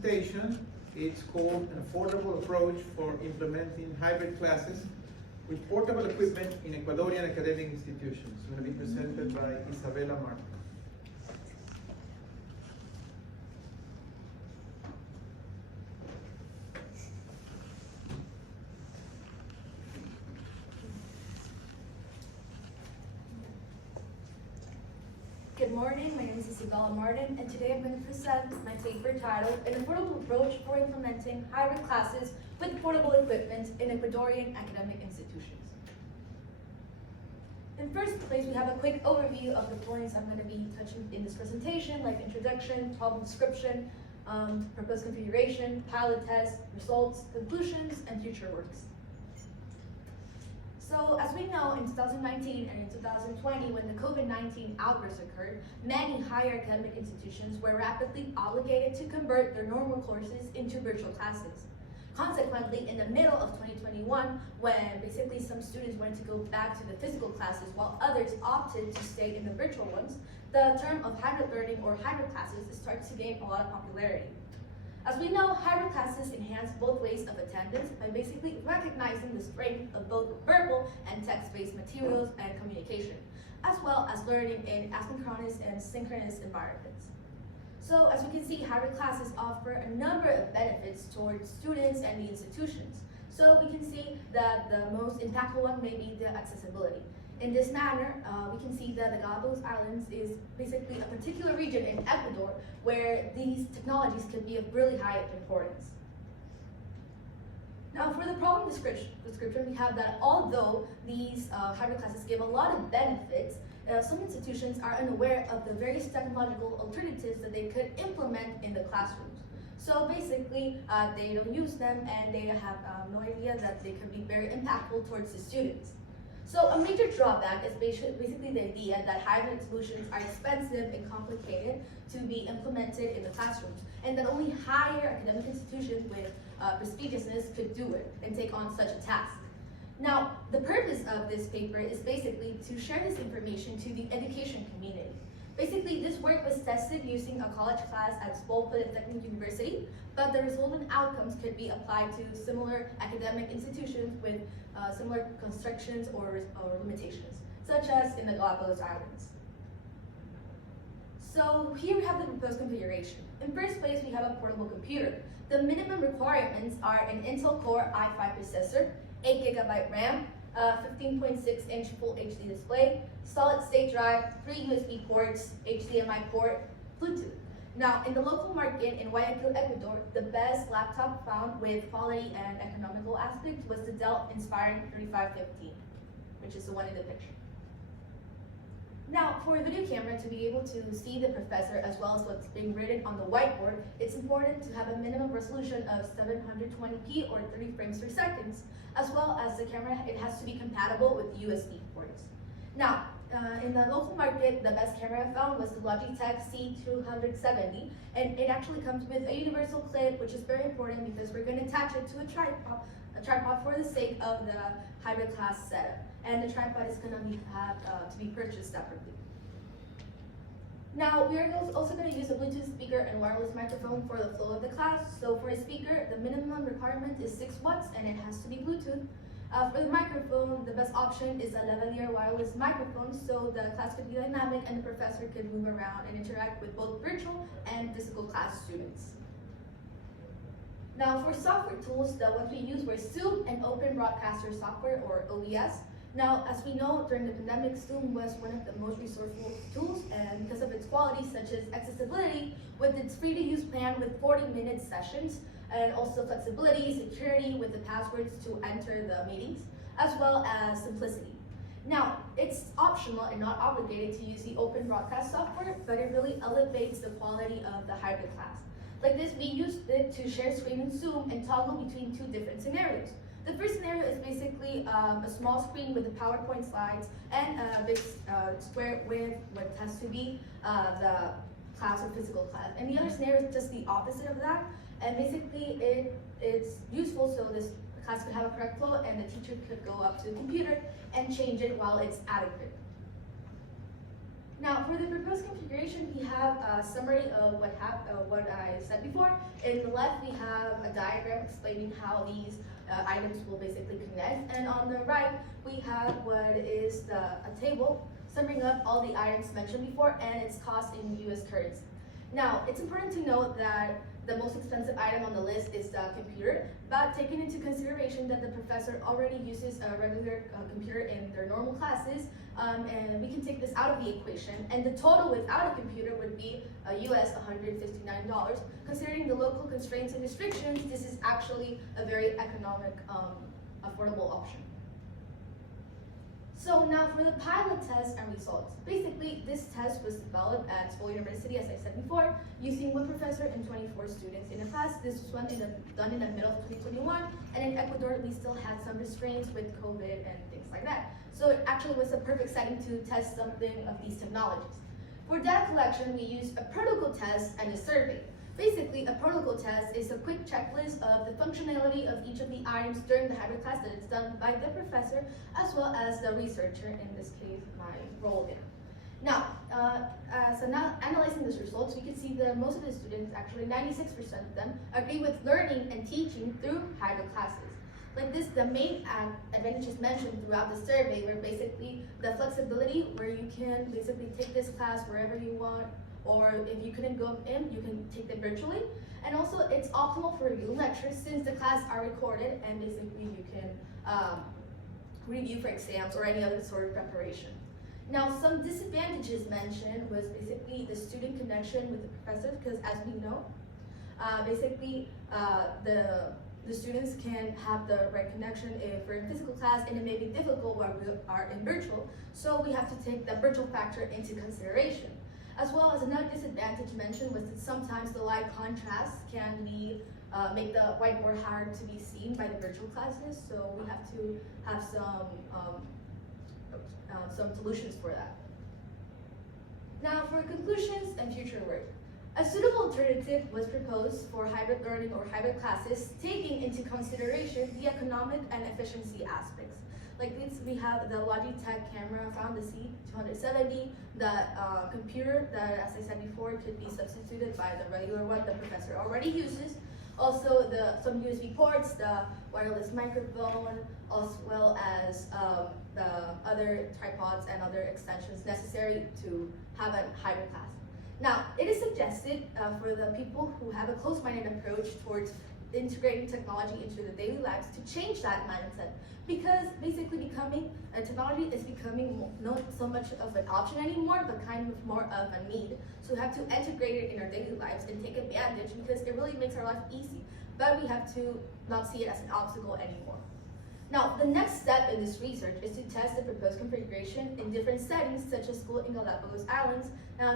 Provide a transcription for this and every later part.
presentation. It's called an affordable approach for implementing hybrid classes with portable equipment in Ecuadorian academic institutions. It's going to be presented by Isabela Marco. Good morning, my name is Isabela Martin, and today I'm going to present my paper titled An Affordable Approach for Implementing Hybrid Classes with Portable Equipment in Ecuadorian Academic Institutions. In first place, we have a quick overview of the points I'm going to be touching in this presentation, like introduction, problem description, proposed configuration, pilot test, results, conclusions, and future works. So as we know, in 2019 and in 2020, when the COVID-19 outburst occurred, many higher academic institutions were rapidly obligated to convert their normal courses into virtual classes. Consequently, in the middle of 2021, when basically some students wanted to go back to the physical classes while others opted to stay in the virtual ones, the term of hybrid learning or hybrid classes starts to gain a lot of popularity. As we know, hybrid classes enhance both ways of attendance by basically recognizing the strength of both verbal and text-based materials and communication, as well as learning in asynchronous and synchronous environments. So as we can see, hybrid classes offer a number of benefits towards students and the institutions. So we can see that the most impactful one may be the accessibility. In this manner, we can see that the Galapagos Islands is basically a particular region in Ecuador where these technologies can be of really high importance. Now for the problem description, we have that although these hybrid classes give a lot of benefits, some institutions are unaware of the various technological alternatives that they could implement in the classrooms. So basically, they don't use them and they have no idea that they could be very impactful towards the students. So a major drawback is basically the idea that hybrid solutions are expensive and complicated to be implemented in the classrooms, and that only higher academic institutions with prestigiousness could do it and take on such a task. Now, the purpose of this paper is basically to share this information to the education community. Basically, this work was tested using a college class at Seoul Polytechnic University, but the resultant outcomes could be applied to similar academic institutions with similar constrictions or limitations, such as in the Galapagos Islands. So here we have the proposed configuration. In first place, we have a portable computer. The minimum requirements are an Intel Core i5 processor, 8 GB RAM, 15.6-inch Full HD display, solid-state drive, 3 USB ports, HDMI port, Bluetooth. Now, in the local market in Guayaquil, Ecuador, the best laptop found with quality and economical aspect was the Dell Inspiron 3515, which is the one in the picture. Now, for a video camera to be able to see the professor as well as what's being written on the whiteboard, it's important to have a minimum resolution of 720p or 30 frames per second, as well as the camera, it has to be compatible with USB ports. Now, in the local market, the best camera I found was the Logitech C270, and it actually comes with a universal clip, which is very important because we're going to attach it to a tripod for the sake of the hybrid class setup. And the tripod is going to have to be purchased separately. Now, we are also going to use a Bluetooth speaker and wireless microphone for the flow of the class. So for a speaker, the minimum requirement is 6 watts and it has to be Bluetooth. For the microphone, the best option is a lavalier wireless microphone, so the class could be dynamic and the professor could move around and interact with both virtual and physical class students. Now for software tools, the ones we used were Zoom and Open Broadcaster Software, or OBS. Now, as we know, during the pandemic, Zoom was one of the most resourceful tools, and because of its qualities such as accessibility with its free-to-use plan with 40-minute sessions, and also flexibility, security with the passwords to enter the meetings, as well as simplicity. Now, it's optional and not obligated to use the Open Broadcast software, but it really elevates the quality of the hybrid class. Like this, we used it to share screen in Zoom and toggle between 2 different scenarios. The first scenario is basically a small screen with the PowerPoint slides and a big square with what has to be the class or physical class. And the other scenario is just the opposite of that. And basically it's useful so this class could have a correct flow and the teacher could go up to the computer and change it while it's adequate. Now, for the proposed configuration, we have a summary of what I said before. In the left, we have a diagram explaining how these items will basically connect, and on the right, we have what is a table summing up all the items mentioned before and its cost in U.S. currency. Now, it's important to note that the most expensive item on the list is the computer, but taking into consideration that the professor already uses a regular computer in their normal classes, and we can take this out of the equation, and the total without a computer would be US $159. Considering the local constraints and restrictions, this is actually a very economic, affordable option. So now for the pilot test and results. Basically, this test was developed at Seoul University, as I said before, using one professor and 24 students in a class. This was done in the middle of 2021, and in Ecuador, we still had some restraints with COVID and things like that. So it actually was a perfect setting to test something of these technologies. For data collection, we used a protocol test and a survey. Basically, a protocol test is a quick checklist of the functionality of each of the items during the hybrid class that is done by the professor as well as the researcher, in this case, my role there. Now, so now analyzing these results, we can see that most of the students, actually 96% of them, agree with learning and teaching through hybrid classes. Like this, the main advantages mentioned throughout the survey were basically the flexibility, where you can basically take this class wherever you want, or if you couldn't go in, you can take them virtually. And also, it's optimal for reviewing lectures since the class are recorded, and basically you can review for exams or any other sort of preparation. Now, some disadvantages mentioned was basically the student connection with the professor, because as we know, basically the students can have the right connection if we're in physical class, and it may be difficult while we are in virtual. So we have to take the virtual factor into consideration. As well as another disadvantage mentioned was that sometimes the light contrast can make the whiteboard hard to be seen by the virtual classes. So we have to have some solutions for that. Now for conclusions and future work. A suitable alternative was proposed for hybrid learning or hybrid classes, taking into consideration the economic and efficiency aspects. Like this, we have the Logitech camera from the C270, the computer that, as I said before, could be substituted by the regular one the professor already uses. Also, some USB ports, the wireless microphone, as well as the other tripods and other extensions necessary to have a hybrid class. Now, it is suggested for the people who have a close-minded approach towards integrating technology into their daily lives to change that mindset, because basically technology is becoming not so much of an option anymore, but kind of more of a need. So we have to integrate it in our daily lives and take advantage, because it really makes our life easy, but we have to not see it as an obstacle anymore. Now, the next step in this research is to test the proposed configuration in different settings, such as school in Galapagos Islands,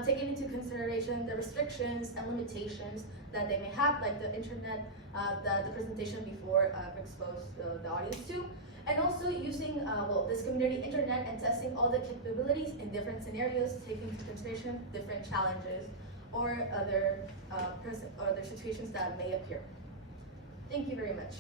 taking into consideration the restrictions and limitations that they may have, like the internet, the presentation before exposed the audience to, and also using this community internet and testing all the capabilities in different scenarios, taking into consideration different challenges or other situations that may appear. Thank you very much.